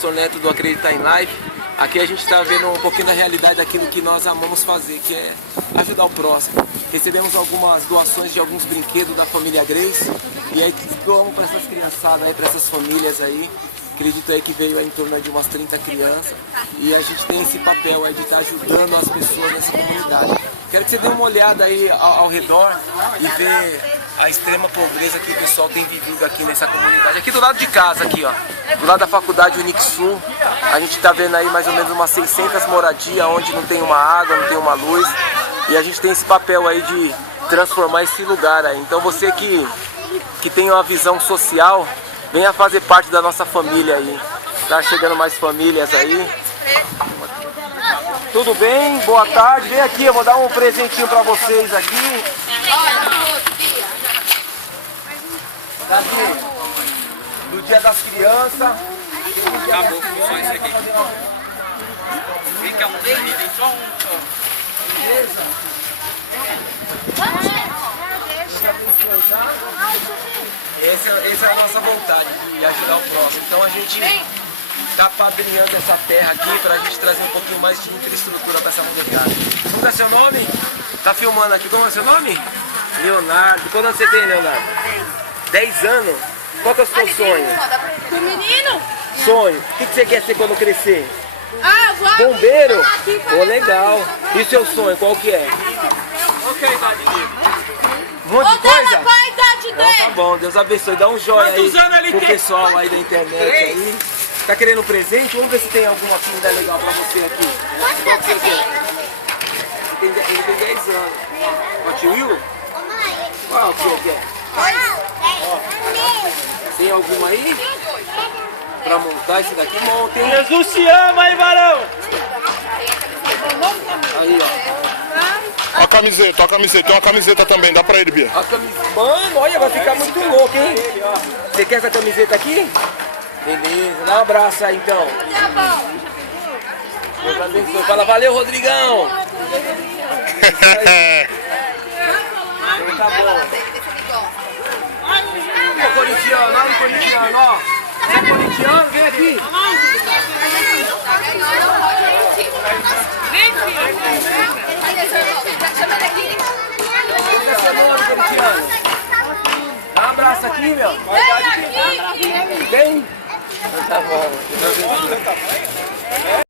Sou Neto do Acreditar em Live. Aqui a gente está vendo um pouquinho da realidade daquilo que nós amamos fazer, que é ajudar o próximo. Recebemos algumas doações de alguns brinquedos da família Grace e aí doamos para essas criançadas aí, para essas famílias aí. Acredito aí que veio aí em torno de umas 30 crianças e a gente tem esse papel aí de estar ajudando as pessoas nessa comunidade. Quero que você dê uma olhada aí ao redor e ver a extrema pobreza que o pessoal tem vivido aqui nessa comunidade. Aqui do lado de casa, aqui ó, do lado da faculdade Unixul, a gente está vendo aí mais ou menos umas 600 moradias onde não tem uma água, não tem uma luz. E a gente tem esse papel aí de transformar esse lugar aí. Então você que tem uma visão social, venha fazer parte da nossa família aí. Tá chegando mais famílias aí. Tudo bem? Boa tarde. Vem aqui, eu vou dar um presentinho pra vocês aqui. Davi, do Dia das Crianças. Acabou com só isso aqui. Vem cá, tem só um só. Beleza? Essa é a nossa vontade, de ajudar o próximo. Então a gente está apadrinhando essa terra aqui para a gente trazer um pouquinho mais de infraestrutura para essa comunidade. Como é seu nome? Tá filmando aqui. Como é seu nome? Leonardo. Quantos anos você tem, Leonardo? 10 anos? Qual que é o seu sonho? Do menino? Sonho. O que você quer ser quando crescer? Ah, vou Bombeiro? Pô, legal. E o seu sonho, qual que é? Qual que é a idade dele? Um monte de coisa? Qual a idade Então dele? tá bom, Deus abençoe. Dá um joinha Quantos anos aí ele pro tem? pessoal aí da internet aí. Tá querendo um presente? Vamos ver se tem alguma comida legal pra você aqui. Quanto tempo você tem? Ele tem 10 anos. Ó, tio Will? Qual que você quer? Tem alguma aí? Pra montar esse daqui? Monta, hein? Jesus te ama, hein, varão? Aí, ó. Ó a camiseta, tem uma camiseta também, dá pra ele, Bia. A camiseta. Mano, olha, vai ficar muito louco, hein? Você quer essa camiseta aqui? Beleza, dá um abraço aí então. Tá bom. Deus abençoe. Fala, valeu, Rodrigão. Então tá bom. Ô, corintiano, olha o corintiano, ó. Você é corintiano? Vem aqui. Chama ele aqui. Qual é seu nome, corintiano? Dá um abraço aqui, meu. Vem aqui. Vem. Então tá bom. Deus abençoe.